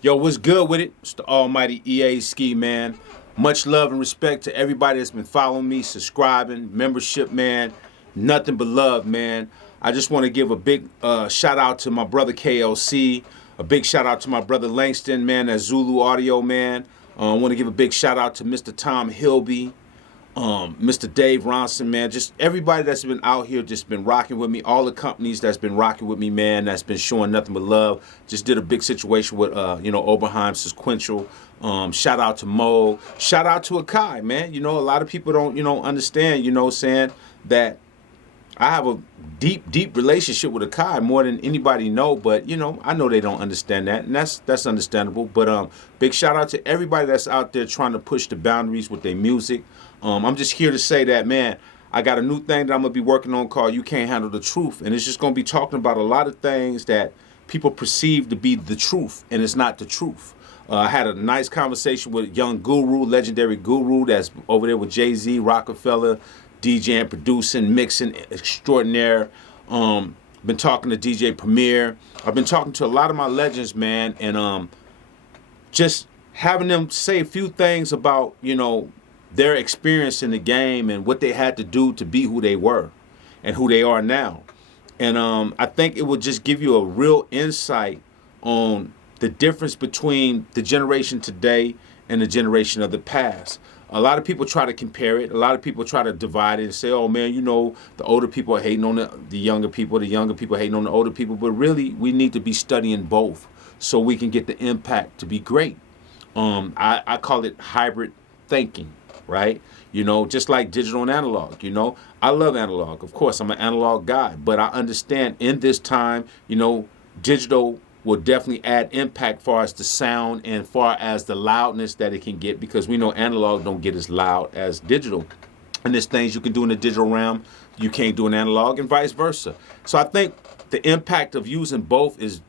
Yo, what's good with it? It's the almighty EA Ski, man. Much love and respect to everybody that's been following me, subscribing, membership, man. Nothing but love, man. I just want to give a big shout out to my brother KLC, a big shout out to my brother Langston, man, at Zulu Audio, man. I want to give a big shout out to Mr. Tom Hilby, Mr. Dave Ronson, man, just everybody that's been out here, just been rocking with me, all the companies that's been rocking with me, man, that's been showing nothing but love. Just did a big situation with, Oberheim Sequential. Shout out to Mo. Shout out to Akai, man. You know, a lot of people don't, understand, saying that I have a deep, deep relationship with Akai more than anybody know, but I know they don't understand that, and that's understandable. But big shout out to everybody that's out there trying to push the boundaries with their music. I'm just here to say that, man, I got a new thing that I'm gonna be working on called "You Can't Handle the Truth," and it's just gonna be talking about a lot of things that people perceive to be the truth, and it's not the truth. I had a nice conversation with Young Guru, legendary Guru, that's over there with Jay-Z, Rockefeller, DJing, producing, mixing extraordinaire. Been talking to DJ Premier. I've been talking to a lot of my legends, man, and just having them say a few things about, their experience in the game and what they had to do to be who they were and who they are now. And I think it will just give you a real insight on the difference between the generation today and the generation of the past. A lot of people try to compare it. A lot of people try to divide it and say, oh, man, the older people are hating on the younger people hating on the older people. But really, we need to be studying both so we can get the impact to be great. I call it hybrid thinking, right? Just like digital and analog, I love analog. Of course, I'm an analog guy. But I understand in this time, digital will definitely add impact far as the sound and far as the loudness that it can get, because we know analog don't get as loud as digital. And there's things you can do in the digital realm you can't do in analog, and vice versa. So I think the impact of using both is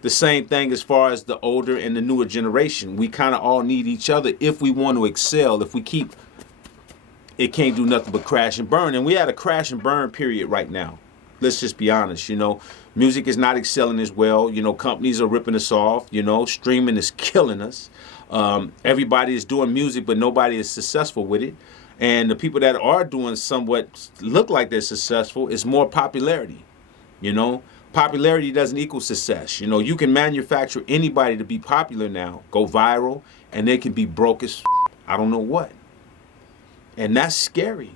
the same thing as far as the older and the newer generation. We kind of all need each other if we want to excel. If we keep, it can't do nothing but crash and burn. And we had a crash and burn period right now. Let's just be honest, music is not excelling as well. Companies are ripping us off. Streaming is killing us. Everybody is doing music, but nobody is successful with it. And the people that are doing somewhat look like they're successful is more popularity. Popularity doesn't equal success. You can manufacture anybody to be popular now, go viral, and they can be broke as I don't know what. And that's scary.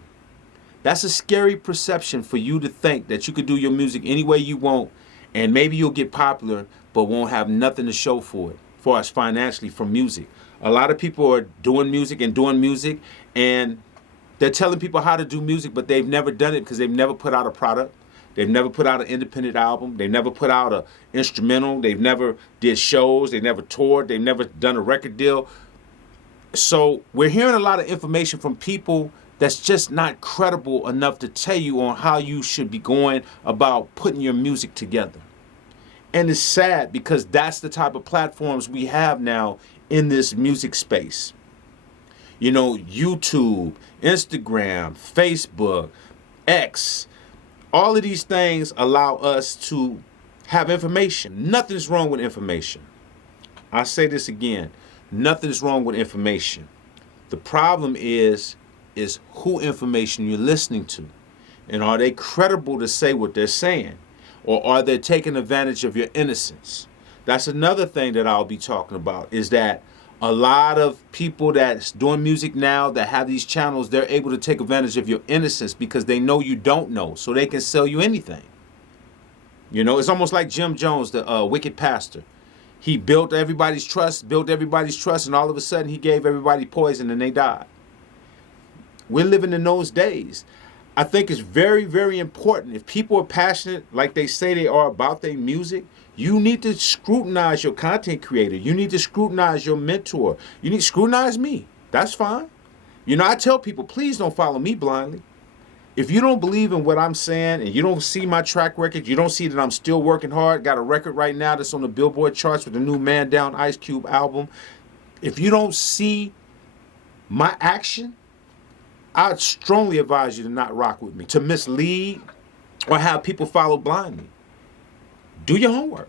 That's a scary perception for you to think that you could do your music any way you want, and maybe you'll get popular, but won't have nothing to show for it, for us financially from music. A lot of people are doing music, and they're telling people how to do music, but they've never done it because they've never put out a product. They've never put out an independent album. They've never put out an instrumental. They've never did shows. They've never toured. They've never done a record deal. So we're hearing a lot of information from people that's just not credible enough to tell you on how you should be going about putting your music together. And it's sad because that's the type of platforms we have now in this music space. YouTube, Instagram, Facebook, X, all of these things allow us to have information. Nothing's wrong with information. I say this again, nothing's wrong with information. The problem is who information you're listening to. And are they credible to say what they're saying? Or are they taking advantage of your innocence? That's another thing that I'll be talking about, is that a lot of people that's doing music now that have these channels, they're able to take advantage of your innocence because they know you don't know, so they can sell you anything. It's almost like Jim Jones, the wicked pastor. He built everybody's trust, and all of a sudden he gave everybody poison and they died. We're living in those days. I think it's very, very important. If people are passionate, like they say they are, about their music, you need to scrutinize your content creator. You need to scrutinize your mentor. You need to scrutinize me. That's fine. I tell people, please don't follow me blindly. If you don't believe in what I'm saying and you don't see my track record, you don't see that I'm still working hard, got a record right now that's on the Billboard charts with the new Man Down Ice Cube album. If you don't see my action, I'd strongly advise you to not rock with me, to mislead or have people follow blindly. Do your homework.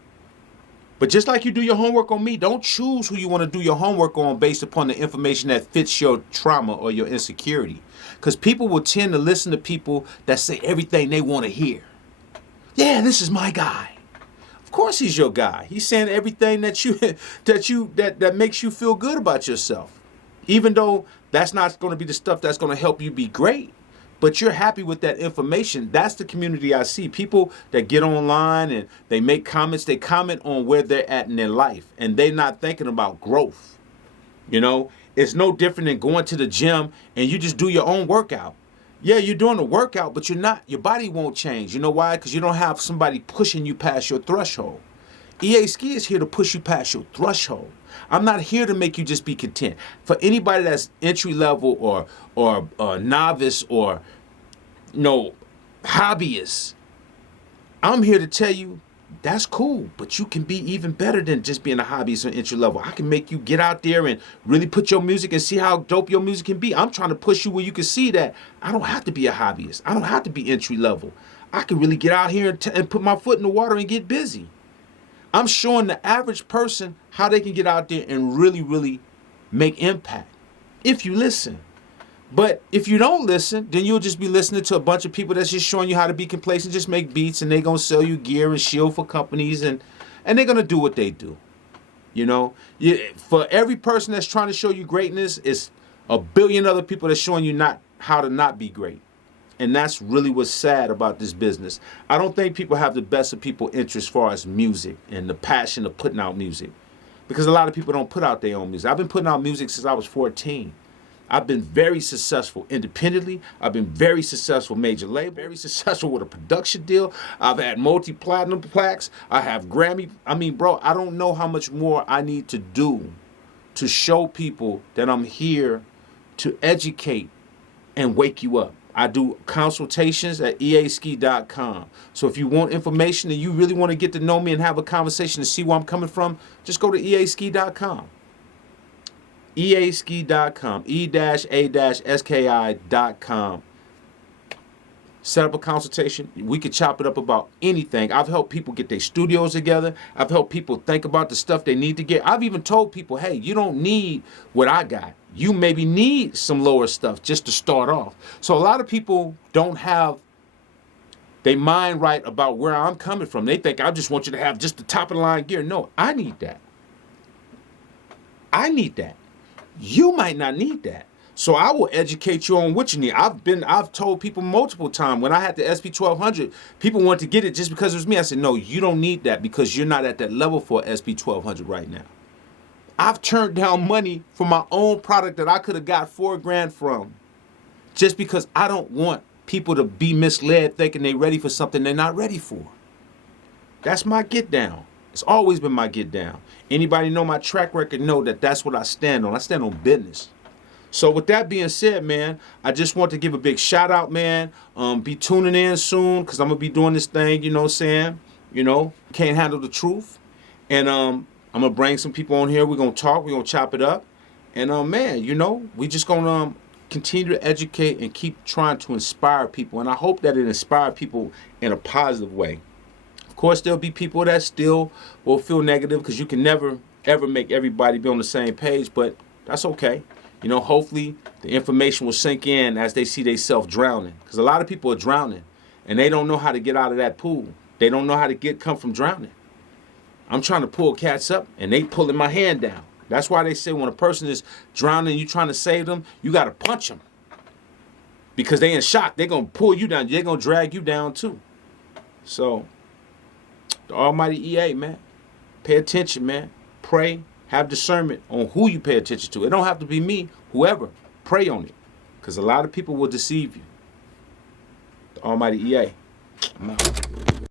But just like you do your homework on me, don't choose who you want to do your homework on based upon the information that fits your trauma or your insecurity. Because people will tend to listen to people that say everything they want to hear. Yeah, this is my guy. Of course he's your guy. He's saying everything that makes you feel good about yourself. Even though that's not going to be the stuff that's going to help you be great. But you're happy with that information. That's the community I see. People that get online and they make comments, they comment on where they're at in their life. And they're not thinking about growth. You know, it's no different than going to the gym and you just do your own workout. Yeah, you're doing the workout, but your body won't change. You know why? Because you don't have somebody pushing you past your threshold. EA Ski is here to push you past your threshold. I'm not here to make you just be content. For anybody that's entry level or novice or hobbyist, I'm here to tell you that's cool, but you can be even better than just being a hobbyist or entry level. I can make you get out there and really put your music and see how dope your music can be. I'm trying to push you where you can see that I don't have to be a hobbyist. I don't have to be entry level. I can really get out here and put my foot in the water and get busy. I'm showing the average person how they can get out there and really, really make impact if you listen. But if you don't listen, then you'll just be listening to a bunch of people that's just showing you how to be complacent, just make beats, and they're going to sell you gear and shield for companies, and they're going to do what they do. You know, for every person that's trying to show you greatness, it's a billion other people that's showing you how to not be great. And that's really what's sad about this business. I don't think people have the best of people's interests as far as music and the passion of putting out music. Because a lot of people don't put out their own music. I've been putting out music since I was 14. I've been very successful independently. I've been very successful major label, very successful with a production deal. I've had multi-platinum plaques. I have Grammy. I mean, bro, I don't know how much more I need to do to show people that I'm here to educate and wake you up. I do consultations at easki.com. So if you want information and you really want to get to know me and have a conversation to see where I'm coming from, just go to easki.com. easki.com, e-a-ski.com. Set up a consultation. We could chop it up about anything. I've helped people get their studios together. I've helped people think about the stuff they need to get. I've even told people, hey, you don't need what I got. You maybe need some lower stuff just to start off. So a lot of people don't have their mind right about where I'm coming from. They think I just want you to have just the top of the line gear. No, I need that. I need that. You might not need that. So I will educate you on what you need. I've told people multiple times when I had the SP1200, people wanted to get it just because it was me. I said, no, you don't need that because you're not at that level for SP1200 right now. I've turned down money for my own product that I could have got $4,000 from just because I don't want people to be misled thinking they're ready for something they're not ready for. That's my get down. It's always been my get down. Anybody know my track record know that that's what I stand on. I stand on business. So with that being said, man, I just want to give a big shout out, man. Be tuning in soon because I'm going to be doing this thing, you know what I'm saying? You know, can't handle the truth. And I'm going to bring some people on here. We're going to talk. We're going to chop it up. And, man, you know, we just going to continue to educate and keep trying to inspire people. And I hope that it inspires people in a positive way. Of course, there'll be people that still will feel negative because you can never, ever make everybody be on the same page. But that's okay. You know, hopefully the information will sink in as they see themselves drowning. Because a lot of people are drowning and they don't know how to get out of that pool. They don't know how to come from drowning. I'm trying to pull cats up and they pulling my hand down. That's why they say when a person is drowning and you trying to save them, you got to punch them. Because they in shock. They're going to pull you down. They're going to drag you down too. So, the almighty EA, man. Pay attention, man. Pray. Have discernment on who you pay attention to. It don't have to be me, whoever. Pray on it. Because a lot of people will deceive you. The almighty EA. I'm out.